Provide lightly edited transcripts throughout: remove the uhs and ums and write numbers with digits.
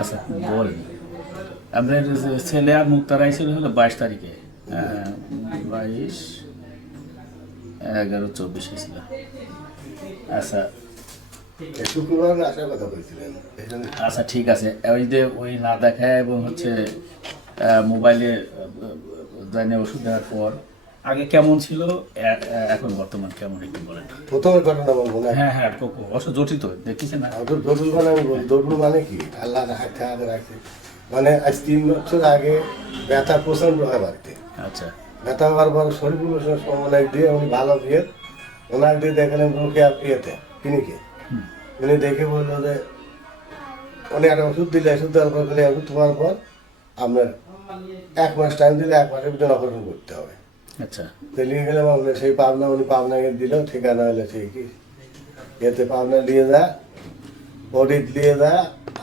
আচ্ছা বলেন, আপনার ছেলে আর মুক্তার আইছিল হলো 22 তারিখে, 22/11/24 ছিল। আচ্ছা শুক্রবার আসার কথা বলছিলেন এখানে। আচ্ছা ঠিক আছে, ওই যে ওই না দেখায় এবং হচ্ছে মোবাইলে জানিয়ে ওষুধ দেওয়ার পর আগে কেমন ছিল, এখন বর্তমান কেমন একটু বলেন। প্রথমের ঘটনা বলবো না, হ্যাঁ হ্যাঁ, অবশ্য জটিল তো দেখতেছেন না। দরুল মানে আমি বলি, দরুল মানে কি আল্লাহ রাখতে হাতে রাখছে। মানে আজ 3 বছর আগে ব্যথা প্রচন্ড হয় বাড়িতে। আচ্ছা ব্যথা হওয়ার পর শরীফুল ওনাকে দিয়ে উনি ভালো দিয়ে ওনার দিয়ে দেখালেন রোকে ইয়েতে ক্লিনিকে। উনি দেখে বললো যে উনি একটা ওষুধ দিলে, ওষুধ দেওয়ার পর বলে ওষুধ দেওয়ার পর আপনার 1 মাস টাইম দিলে 1 মাসের ভিতরে অপারেশন করতে হবে। আচ্ছা তো নিয়ে গেলাম আপনার সেই পাবনা, উনি পাবনাকে দিল ঠিকানা হলে সেই কি এতে পাবনা নিয়ে যা, অডিট নিয়ে যা।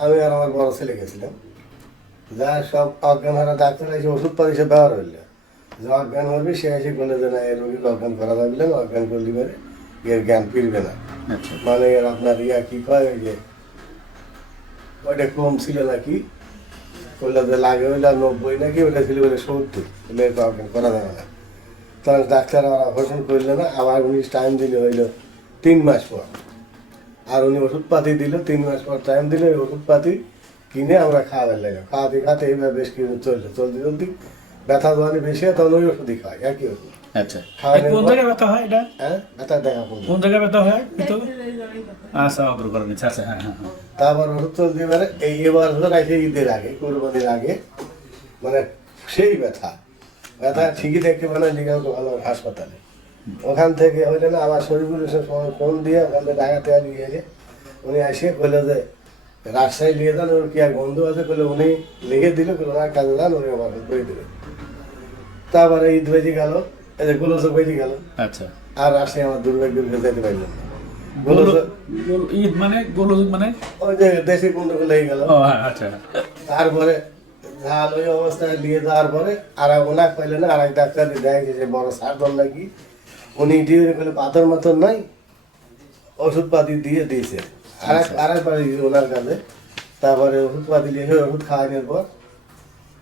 আমি আর আমার বড় ছেলে গেছিলাম, যা সব অজ্ঞান হারা ডাক্তার এসে ওষুধ পাতি সে ব্যবহার হইলো। যে অজ্ঞান হবে সে এসে বলে যে না এই রোগীকে অজ্ঞান করা যাবে না, অজ্ঞান করলে পারে এর জ্ঞান ফিরবে না। আচ্ছা মানে এর আপনার কি কয় ওই যে ওইটা কম ছিল নাকি, বললো যে লাগে হইলে 90 নাকি, ওইটা ছিল বলে 70, বলে এটা অজ্ঞান করা যাবে না। তখন ডাক্তার আর অপারেশন করলো না, আবার উনি টাইম দিলে হইলো 3 মাস পর। আর উনি ওষুধপাতি দিল 3 মাস পর টাইম দিলে, ওই ওষুধপাতি কিনে আমরা খাওয়াবার লাগলাম। খাওয়াতে খাওয়াতে এইভাবে বেশ কিছু চলতে চলতে ব্যথা যখন বেশি হয় তখন ওই ওষুধই খাওয়াই, একই ওষুধ আচ্ছা। খাওয়ানোর কোন পর জায়গায় ব্যথা হয় এটা? হ্যাঁ ব্যথা দেখা করবো। কোন জায়গায় ব্যথা হয় কিন্তু? আচ্ছা অগ্র করে নিচ্ছে। আচ্ছা হ্যাঁ হ্যাঁ হ্যাঁ। তারপর ওষুধ চলতে এবারে এবার হলো রাখে ঈদের আগে, কোরবানির আগে, মানে সেই ব্যথা ব্যথা ঠিকই দেখতে মানে নিয়ে ভালো হাসপাতালে। ওখান থেকে হইলে না আবার শরীফুল ফোন দিয়ে ওখান থেকে ঢাকাতে নিয়ে গেলে উনি এসে বললো যে রাজশাহী নিয়ে যান, ওর কি এক বন্ধু আছে, বলে উনি লিখে দিল, ওনার কাজে যান, উনি আমার করে দেবে। তারপরে ঈদ বেজে গেল, এই যে গোলযোগ বেজে গেল, আচ্ছা আর রাজশাহী আমার দুর্ভাগ্য যেতে পারলাম না। ঈদ মানে গোলযোগ মানে? ওই যে দেশি বন্ধুকে লেগে গেল। ও আচ্ছা তারপরে ঝাল ওই অবস্থায় নিয়ে যাওয়ার পরে আর ওনাকে পাইলে না, আর এক ডাক্তার দেখে যে বড় সার্জন নাকি, উনি দিয়ে বলে পাথর মাথর নাই, ওষুধপাতি দিয়ে দিয়েছে আরেকবার ওনার কাছে। তারপরে ওষুধপাতি দিয়ে ওষুধ খাওয়ানোর পর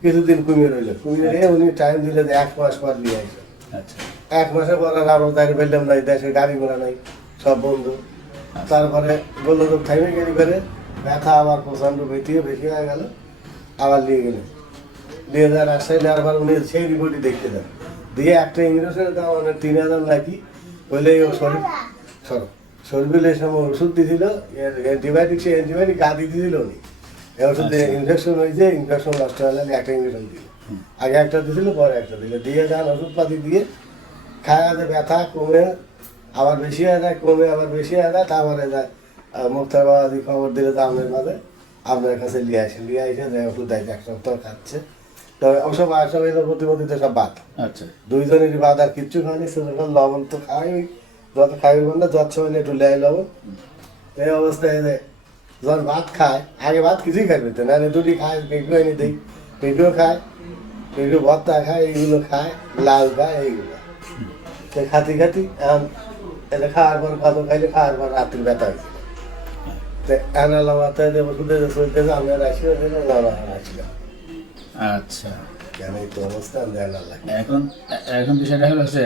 কিছুদিন কমিয়ে রইল, কমিয়ে রেখে উনি টাইম দিলে যে 1 মাস পর নিয়ে আসবে। আচ্ছা 1 মাসের পর আর আমরা তাই ফেললাম নাই, দেশে গাড়ি ঘোড়া নাই, সব বন্ধু। তারপরে বললো তো থাইমে গেলি করে ব্যথা আবার প্রচণ্ড বেশি হয়ে গেল, আবার নিয়ে গেলেন। নিয়ে যান রাজশাহী নেওয়ার পর উনি সেই রিপোর্টই দেখতে যান, দিয়ে একটা ইঞ্জেকশনের দাম অনেক 3000 নাকি, বলে ও শরীরে সময় ওষুধ দিয়েছিল, অ্যান্টিবায়োটিক, সে অ্যান্টিবায়োটিক গা দিয়ে দিয়েছিল উনি। এই ওষুধ ইনফেকশন হয়েছে, ইনফেকশন নষ্ট হলে একটা ইঞ্জেকশন দিল, আগে একটা দিয়েছিল পরে একটা দিল, দিয়ে যান ওষুধপাতি দিয়ে খায়, ব্যথা কমে আবার বেশি হয়ে যায়, কমে আবার বেশি হয়ে যায়। তারপরে যায় মুক্তার বাবাজি খবর দিলে তো আপনার মাঝে আপনার কাছে নিয়ে আসে যে ওষুধ দেয় 1 সপ্তাহ খাচ্ছে। তবে ওসব আসব এদের প্রতিমধ্যে সব বাদ, আচ্ছা দুইজনেরই বাদ, আর কিচ্ছু খায়নি। শুধু লবণ তো খাই, যত খাইবে না যত সময় একটু লেয় লবণ। এই অবস্থায় যখন ভাত খায়, আগে ভাত কিছুই খাইবে তো না, দুটি খায়, পেঁপু এনে দিই, পেঁপুও খায়, পেঁপু ভর্তা খায়, এইগুলো খায়, লাল খায়, এইগুলো সে খাতি এখন এটা খাওয়ার পর কত খাইলে খাওয়ার পর রাত্রি ব্যথা হয়েছিল। তো এনালা মাথায় যে ওষুধে চলতেছে আমরা রাখছিলাম, রাখছিলাম আচ্ছা। কেন এই তো অবস্থা দেয় লাগে। এখন এখন বিষয়টা হলো যে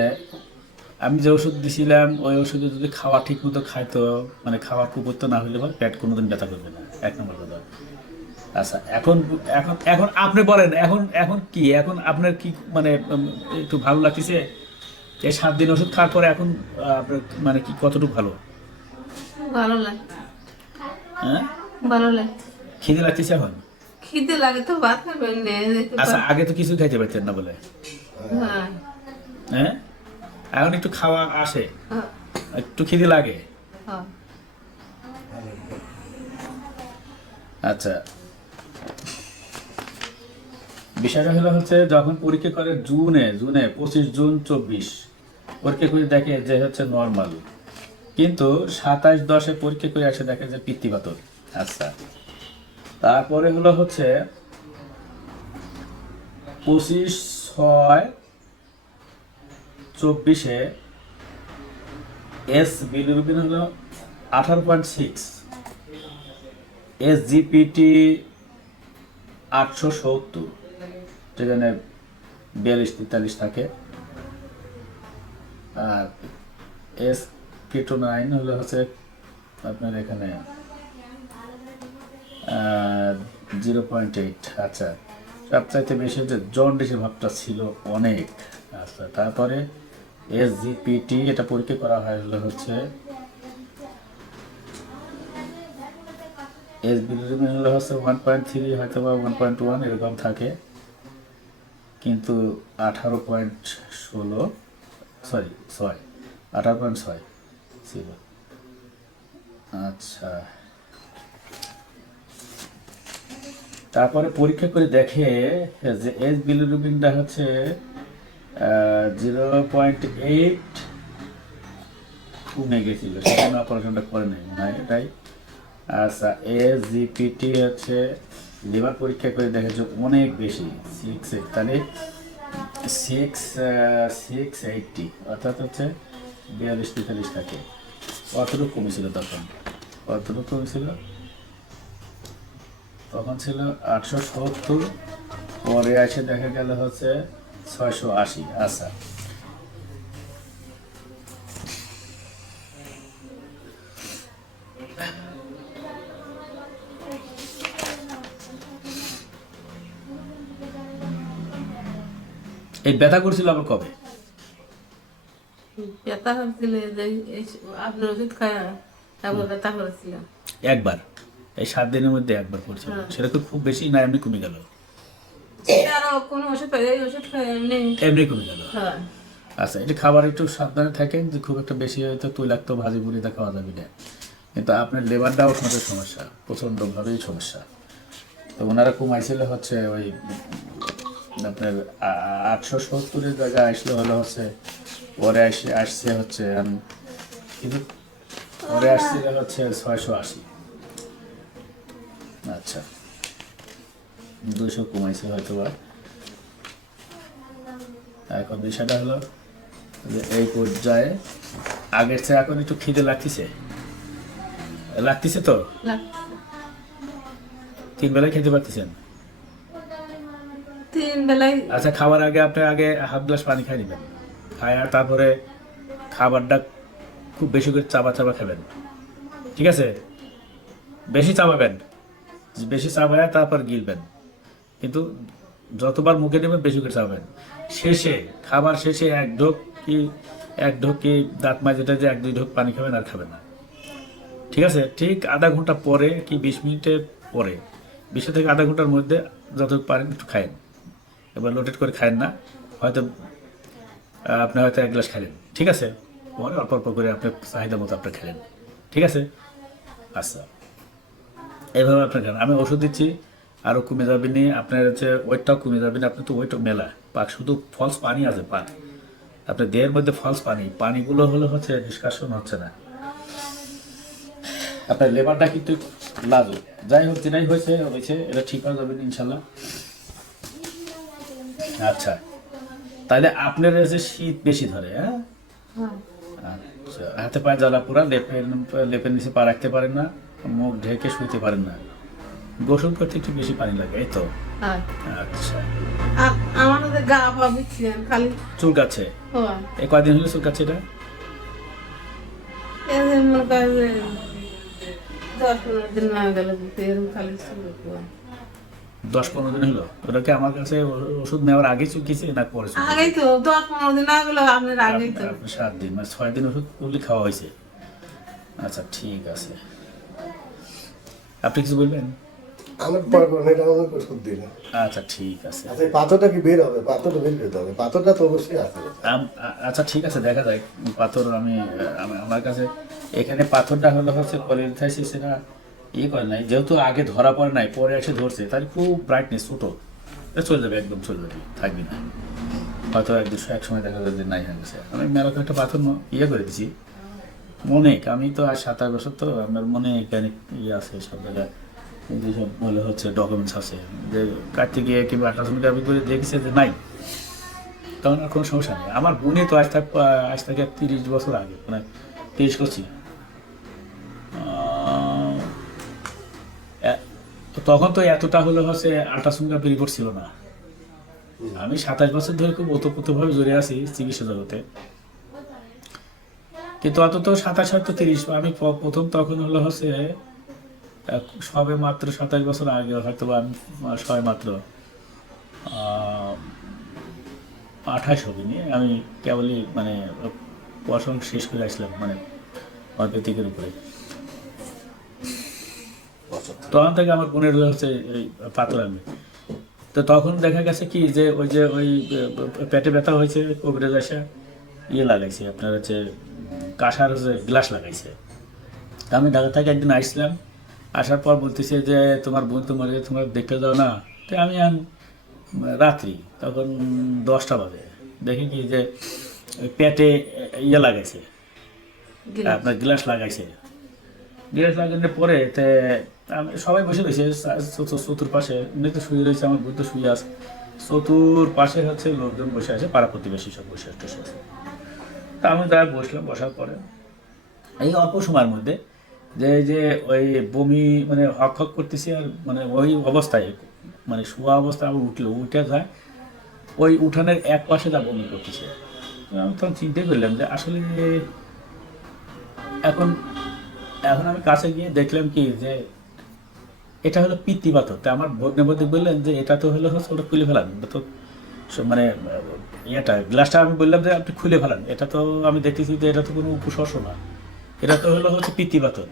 আমি যে ওষুধ দিছিলাম ওই ওষুধে যদি খাওয়া ঠিক মতো খাইতো, মানে খাওয়া কুকুরতো না হইলে পরে পেট কোনোদিন ব্যথা করবে না, 1 নম্বর কথা। আচ্ছা এখন এখন এখন আপনি বলেন, এখন এখন কি, এখন আপনার কি মানে একটু ভালো লাগতেছে? এই 7 দিন ওষুধ খাওয়ার পরে এখন আপনার মানে কি কতটুকু ভালো? ভালো লাগে, হ্যাঁ ভালো লাগে। খিদে লাগতেছে এখন? খিদে লাগে তো ভাত খাবেন না। আচ্ছা আগে তো কিছু খাইতে পারতেন না বলে, হ্যাঁ হ্যাঁ এখন একটু খাওয়া আসে, হ্যাঁ একটু খিদে লাগে। হ্যাঁ। আচ্ছা বিষয়টা হলো হচ্ছে যখন পরীক্ষা করে জুনে 25 জুন 24 পরীক্ষা করে দেখে যে হচ্ছে নর্মাল, কিন্তু 27/10 পরীক্ষা করে এসে দেখে যে পিত্তপাথর। আচ্ছা তারপরে হলো হচ্ছে 25/6/24 এস বিলিরুবিন হলো 18.6, SGPT 870, যেখানে 42-43 থাকে। আর SK29 হলো হচ্ছে আপনার এখানে 0.8। আচ্ছা, সবচাইতে বেশি হচ্ছে জন্ডিসের ভাবটা ছিল অনেক। আচ্ছা, তারপরে SGPT এটা পরীক্ষা করা হলো হচ্ছে বিলিরুবিন হলো হচ্ছে 1.3 হয়তো বা 1.1 এরকম থাকে, কিন্তু 18.6 ছিল। আচ্ছা, তারপরে পরীক্ষা করে দেখে যে বিলিরুবিনটা হচ্ছে 0.8 কমে গেছিল, সেখানে অপারেশনটা করে নেই মনে হয় এটাই। আচ্ছা, SGPT হচ্ছে লিভার পরীক্ষা করে দেখে যে অনেক বেশি 6, তাহলে 680, অর্থাৎ হচ্ছে 42-43 থাকে। কতটুকু কমেছিল তখন? কতটুকু কমেছিল তখন? ছিল 870, পরে এসে দেখা গেল হচ্ছে 680। আচ্ছা, এই ব্যথা করছিল আবার কবে? ব্যথা হচ্ছিল যে আপনার ওষুধ খায় তারপর ব্যথা করেছিল একবার, এই 7 দিনের মধ্যে একবার করছিল। সেটা তো খুব বেশি না, এমনি কমে গেল? আরো কোনো ওষুধ পাই এই ওষুধ খায় এমনি এমনি কমে গেল। হ্যাঁ। আচ্ছা, এটা খাবার একটু সাবধানে থাকেন, যে খুব একটা বেশি হয়তো তৈলাক্ত ভাজি ভুড়িটা খাওয়া যাবে না। কিন্তু আপনার লেবারটাও আপনাদের সমস্যা, প্রচণ্ডভাবেই সমস্যা। তো ওনারা কমাইছিল হচ্ছে ওই আপনার 870-এর জায়গায় আসলে হলো হচ্ছে, পরে আসছে হচ্ছে কিন্তু পরে আসছিল হচ্ছে 680। আচ্ছা, 200 কমাইছে হয়তো বা। এখন বিষয়টা হলো যে এই পর্যায়ে আগের চেয়ে এখন একটু খিদে লাগতেছে তো? লাগছে। 3 বেলায় খেতে পারতেছেন? 3 বেলায় আচ্ছা, খাবার আগে আপনি আগে হাফ গ্লাস পানি খাই নেবেন, খায় আর তারপরে খাবারটা খুব বেশি করে চাবা খাবেন, ঠিক আছে? বেশি চাবাবেন, বেশি চাবায় তারপর গিলবেন, কিন্তু যতবার মুখে নেবেন বেশি করে চাবাবেন। শেষে, খাবার শেষে এক ঢোক কি দাঁত মাজেটা যে 1-2 ঢোক পানি খাবেন, আর খাবেন না, ঠিক আছে? ঠিক আধা ঘন্টা পরে কি 20 মিনিটের পরে, 20 থেকে আধা ঘন্টার মধ্যে যতটুকু পারেন একটু খায়েন। এবার লোটেড করে খায়েন না, হয়তো আপনি হয়তো 1 গ্লাস খেলেন, ঠিক আছে? পরে অল্প অল্প করে আপনার চাহিদা মতো আপনি খেলেন, ঠিক আছে? আচ্ছা, এইভাবে আপনার খান। আমি ওষুধ দিচ্ছি, আরও কমে যাবে নি আপনার, হচ্ছে ওয়েটটাও কমে যাবে না। আপনি তো ওয়েটও মেলা পাক, শুধু ফলস পানি আছে পাক আপনার দেহের মধ্যে, ফলস পানিগুলো হলো হচ্ছে নিষ্কাশন হচ্ছে না। আপনার লেবারটা কিন্তু লাজুক। যাই হোক, যেটাই হয়েছে এটা ঠিক হয়ে যাবে ইনশাল্লাহ। আচ্ছা, তাহলে আপনার যে শীত বেশি ধরে, হ্যাঁ? হ্যাঁ। আচ্ছা, হাতে পায়ে জ্বালা পোড়া, লেপের নিচে পা রাখতে পারেন না, মুখ ঢেকে শুইতে পারেন না, গোসল করতে একটু বেশি পানি লাগে, এই তো? হ্যাঁ। আচ্ছা, আমার ওদের গা পা বিচ্ছিলেন খালি চুলকাচ্ছে? হয়। এই কয়দিন হলো চুলকাচ্ছে এটা? এদের মনে করেন যে 10-15 দিন না গেলে এরকম খালি শুরু হয়। 10-15 দিন হলো? ওটাকে আমার কাছে ওষুধ নেওয়ার আগে চুলকিছে না পরে? আগেই তো 10-15 দিন না গেলে আপনার আগেই তো। 7 দিন, মানে 6 দিন ওষুধ পুরলি খাওয়া হয়েছে। আচ্ছা, ঠিক আছে। আপনি কিছু বলবেন? আমার পারবো না, এটা আমাকে ওষুধ দিন। আচ্ছা, ঠিক আছে। আচ্ছা, এই পাথরটা কি বের হবে? পাথরটা বের করতে হবে, পাথরটা তো অবশ্যই আছে। আচ্ছা, ঠিক আছে, দেখা যায়। পাথর আমার কাছে এখানে পাথরটা হলো হচ্ছে কোলেরিথাইসিস, সেটা করে নাই, যেহেতু আগে ধরা পড়ে নাই, পরে এসে ধরছে, তাহলে খুব ব্রাইটনেস ছোটো, চলে যাবে, একদম চলে যাবে, থাকবি না। হয়তো 1-200 এক সময় দেখা যাবে যে নাই হয়ে গেছে। আমি মেলা একটা পাথর করে দিচ্ছি অনেক। আমি তো আর 27 বছর, তো আপনার মনে এখানে আছে সব জায়গায়, যেসব বলে হচ্ছে ডকুমেন্টস আছে, যে কাটতে গিয়ে কিংবা আল্ট্রাসাউন্ড করে দেখেছে যে নাই, তখন আর কোনো সমস্যা নেই। আমার বোনে তো আজ থেকে 30 বছর আগে, মানে 30 করছি, তখন তো এতটা হলো হচ্ছে আল্ট্রাসোনোগ্রাফি রিপোর্ট ছিল না। আমি 27 বছর ধরে খুব ওতপ্রোতভাবে জড়িয়ে আছি চিকিৎসা জগতে, কিন্তু অত তো 27 হয়তো 30, আমি প্রথম তখন হলো হচ্ছে সবে মাত্র 27 বছর আগে হয়তো বা আমি সবে মাত্র 28 হবিনি, আমি কেবলই মানে পড়াশোনা শেষ করে আসলাম মানে অর্থনৈতিকের উপরে। তখন থেকে আমার বোনের হচ্ছে এই পাথর আমি, তো তখন দেখা গেছে কি যে ওই পেটে ব্যথা হয়েছে, কবিরাজ এসে লাগাইছে আপনার হচ্ছে কাঁসার হচ্ছে গ্লাস লাগাইছে। তা আমি ঢাকা থেকে একদিন আসলাম, আসার পর বলতেছে যে তোমার বোন তোমার তোমরা দেখতে যাও না। তো আমি রাত্রি তখন 10টা বাজে দেখি কি যে ওই পেটে লাগাইছে, আপনার গ্লাস লাগাইছে। গ্লাস লাগানোর পরে আমি সবাই বসে রয়েছে চতুর্পাশে, এমনি তো শুয়ে রয়েছে, আমার বোন তো শুয়ে আছে, চতুর্পাশে হচ্ছে লোকজন বসে আছে, পাড়া প্রতিবেশী সব বসে আছে। তা আমি তারা বসলাম, বসার পরে এই অল্প সময়ের মধ্যে যে ওই বমি মানে হক হক করতেছি, আর মানে ওই অবস্থায় মানে শোয়া অবস্থায় আবার উঠে যায়, ওই উঠানের এক পাশে যা বমি করতেছে। আমি তখন চিন্তা করলাম যে আসলে এখন আমি কাছে গিয়ে দেখলাম কি যে এটা হলো পিত্তি পাথর। তা আমার ভগ্নপতি বললেন যে এটা তো হলো হচ্ছে ওটা খুলে ফেলান, এটা তো মানে গ্লাসটা আমি বললাম যে আপনি খুলে ফেলান, এটা তো আমি দেখতেছি যে এটা তো কোনো উপসর্গ না, এটা তো হলো হচ্ছে পিত্তি পাথর।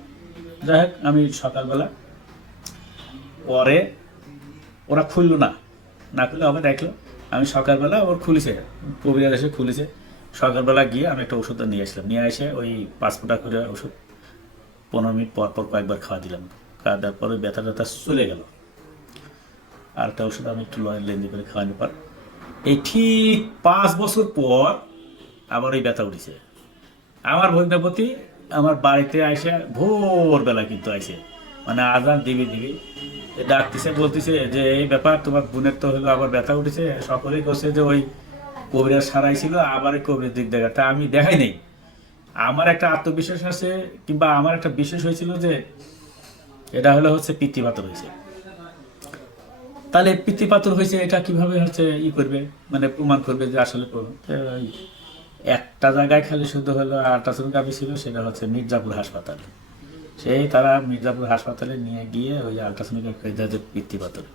যাই হোক আমি সকালবেলা পরে ওরা খুললো না খুলে আমার দেখলো, আমি সকালবেলা ওর খুলেছে, কবিরাজ এসে খুলেছে, সকালবেলা গিয়ে আমি একটা ওষুধটা নিয়ে আসলাম, নিয়ে এসে ওই 5 ফোঁটা করে ওষুধ 15 মিনিট পর কয়েকবার খাওয়া দিলাম, খাওয়া দেওয়ার পরে ব্যথা চলে গেল। আর একটা ওষুধ আমি একটু লেন্দি করে খাওয়ানোর পর এই ঠিক 5 বছর পর আবার ওই ব্যথা উঠেছে। আমার ভগ্নপতি আমার বাড়িতে আসে ভোরবেলা কিন্তু আসে, মানে আজান দিবি ডাকতেছে, বলতেছে যে এই ব্যাপার তোমার বোনের তো হলো আবার ব্যথা উঠেছে, সকলেই করছে যে ওই কবিরাজ সারাই ছিল, আবার এই কবিরাজ দিক দেখা, তা আমি দেখাই নেই। আমার একটা আত্মবিশ্বাস আছে, কিংবা আমার একটা বিশ্বাস হয়েছিল যে এটা হচ্ছে পিতৃপাথর হয়েছে। তাহলে পিতৃপাথর হয়েছে এটা কিভাবে হচ্ছে করবে, মানে প্রমাণ করবে যে আসলে একটা জায়গায় খালি শুধু হলো আল্ট্রাসোনোগ্রাফি ছিল, সেটা হচ্ছে মির্জাপুর হাসপাতালে। সেই তারা মির্জাপুর হাসপাতালে নিয়ে গিয়ে ওই আল্ট্রাসোনোগ্রাফি যে পিতৃপাথর।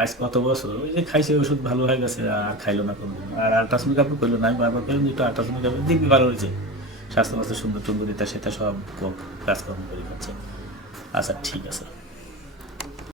আজ কত বছর ওই যে খাইছে ওষুধ, ভালো হয়ে গেছে, আর খাইলো না কোনো, আর আল্ট্রাসোনোগ্রাফি করলো না। আমি বারবার করলাম একটু আল্ট্রাসোনোগ্রাফি দিব্যি ভালো হয়েছে, স্বাস্থ্য সুন্দর টুন্দর, সেটা সব কাজকর্ম করে খাচ্ছে। আচ্ছা ঠিক আছে।